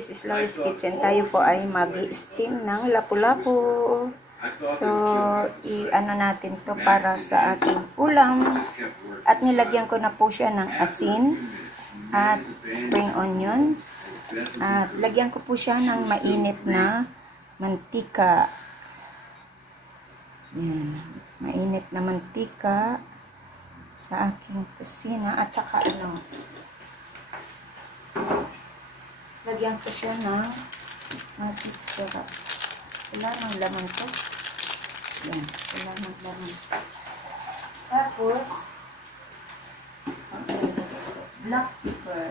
this is Laurie's Kitchen. Tayo po ay mag-steam ng lapu-lapu. So, i-ano natin to para sa ating ulam. At nilagyan ko na po siya ng asin at spring onion. At lagyan ko po siya ng mainit na mantika. Yan. Mainit na mantika sa aking kusina. At saka ano, lagyan ko siya ng magic syrup. Wala ng laman to. Yan. Wala ng laman. Tapos, black pepper.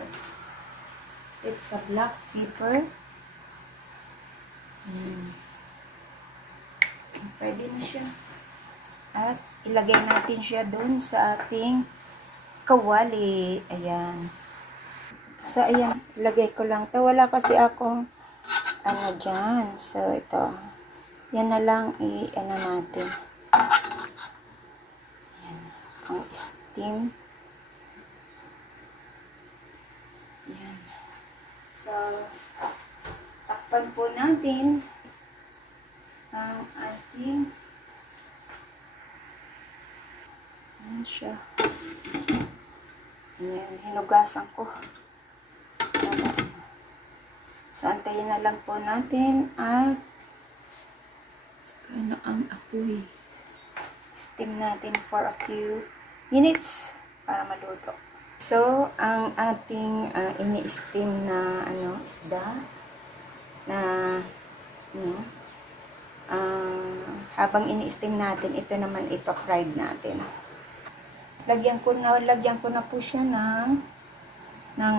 It's a black pepper. Pwede na siya. At ilagay natin siya doon sa ating kawali. Ayan. So, ayan. Ilagay ko lang to. Wala kasi akong ano dyan. So, ito. Yan na lang i-ano natin. Ayan. Pang steam. Ayan. So, takpan po natin ang ating ayan siya. Ayan. Hinugasan ko. So, antayin na lang po natin at ano ang apoy. Steam natin for a few minutes para maluto. So, ang ating ini-steam na isda na habang ini-steam natin, ito naman ipa-fried natin. Lagyan ko na po siya ng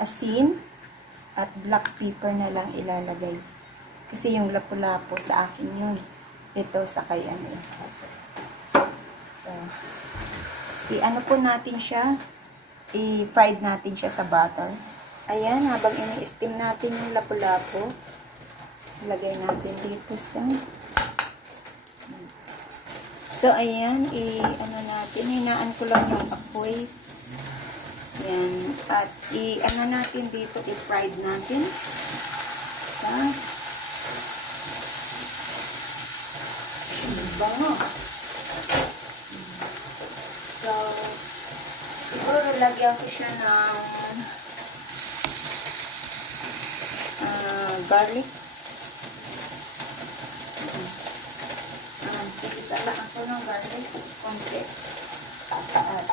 asin at black pepper na lang ilalagay. Kasi yung lapu-lapu sa akin yun. Ito sa kay ano. So, i-ano po natin siya. I-fried natin siya sa butter. Ayan, habang ini-steam natin yung lapu-lapu, ilagay natin dito sa so, ayan, i-ano natin, hinaan ko lang yung apoy. Ayan, at i-ano natin dito, i-fried natin. Bango. So, siguro lagyan ko siya ng garlic. Isalaan ko ng garlic. Konti. At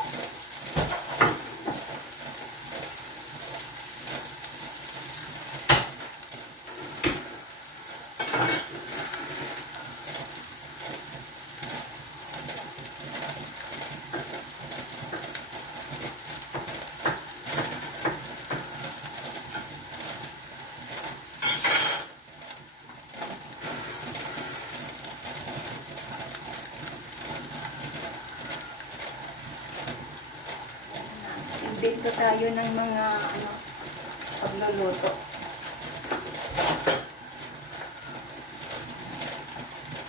dito tayo ng mga pagluluto.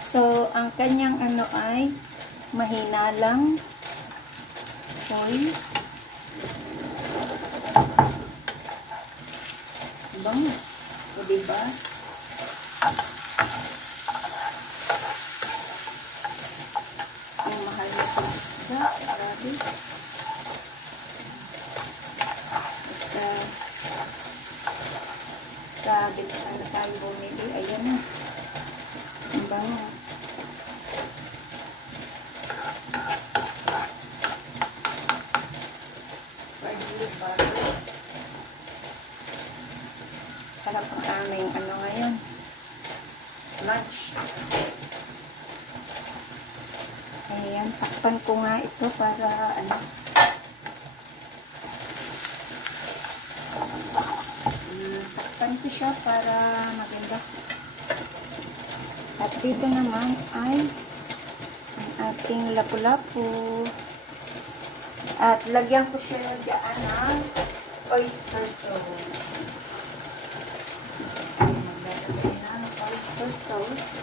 So, ang kanyang ay mahina lang. Oil. Bango. O, diba? Ang mahal na sa isda. Grabe. Sa bintaan na tayo bumili. Ayan na. Ang bango. Sarap ang aming ngayon. Lunch. Ayan. Takpan ko nga ito para takpan ko siya para maganda. At dito naman ay ang ating lapu-lapu. At lagyan ko siya dyan ng oyster sauce. Lagyan ng oyster sauce.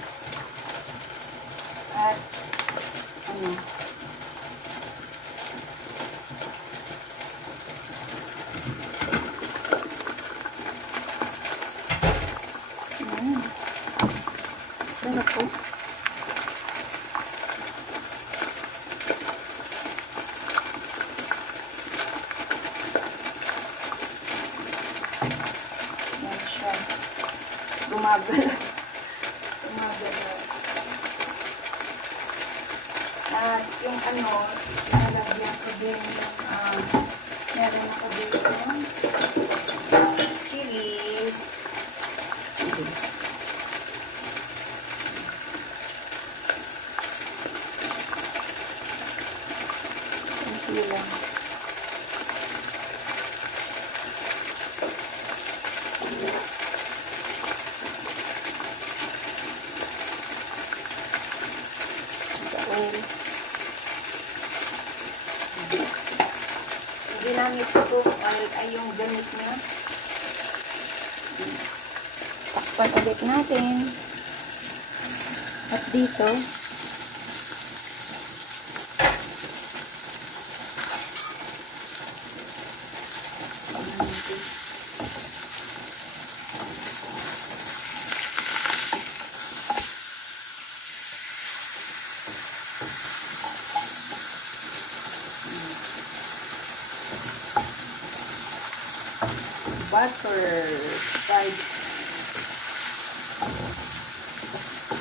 At Sarap po. Yan siya. Gumagalaw. Gumagalaw. At yung ano, nalagyan ko din yung, meron ako dito chili. Chili lang. Oil. Ginamit ko itong oil ay yung gamit niya. Takpan ulit natin. At dito, butter, fried.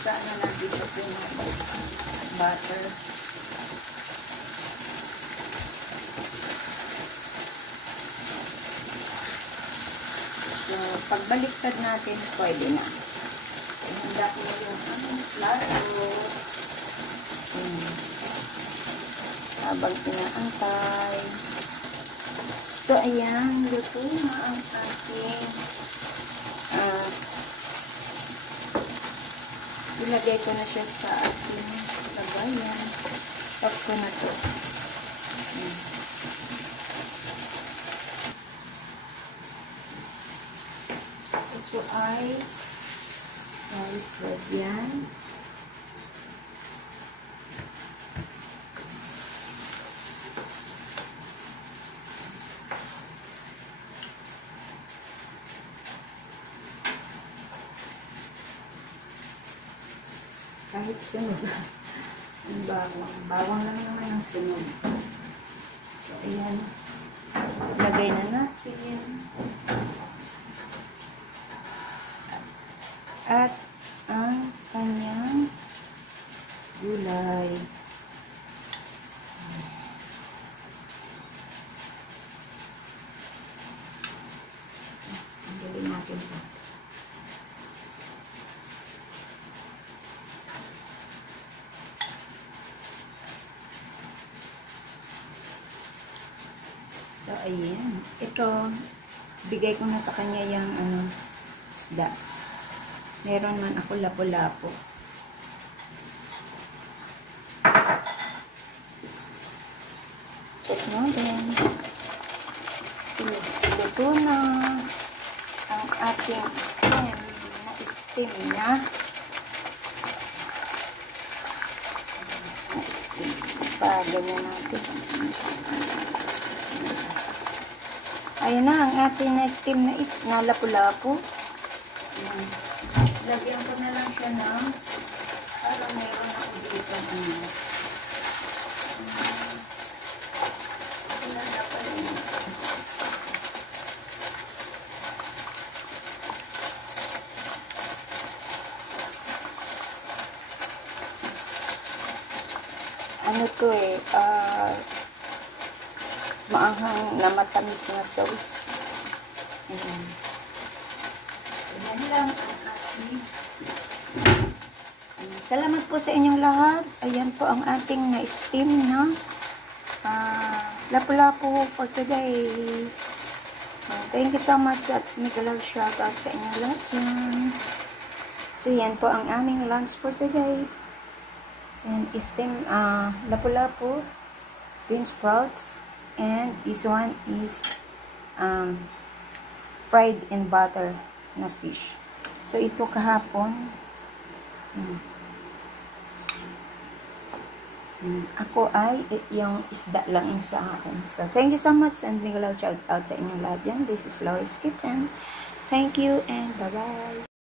Sana natin ito yung butter. So, pagbaliktad natin, pwede na. Handa ko yung plato. Habang inaantay. So, ayan, luto na ang ating ilagay ko na siya sa ating lagayan. Stop ko na to. Ito ay fried yan. Kahit sunog. Ang bawang. Bawang lang naman ang sunog. So, ayan. Lagay na natin. At ang kanyang gulay. Tanggalin natin ito. So, ayan. Ito, bigay ko na sa kanya yung isda. Meron man ako lapo-lapo. Check natin. Luto na ang ating steam niya. Na-steam. Ganyan natin. Ayan na ang ating na-steam na lapu-lapu. Lagyan ko na lang siya ng parang meron ako dito. Ano to maanghang na matamis na sauce. Ayan. Ayan lang ang ating. Salamat po sa inyong lahat. Ayan po ang ating na-steam na lapu-lapu for today. Thank you so much at Miguel shout out sa inyong lahat yan. So yan po ang aming lunch for today. And steam lapu-lapu, bean sprouts, and this one is fried in butter na fish. So ito kahapon ako ay yung isda lang sa akin. So thank you so much and big love shout out sa inyong lahat yan. This is Laurie's Kitchen. Thank you and bye bye.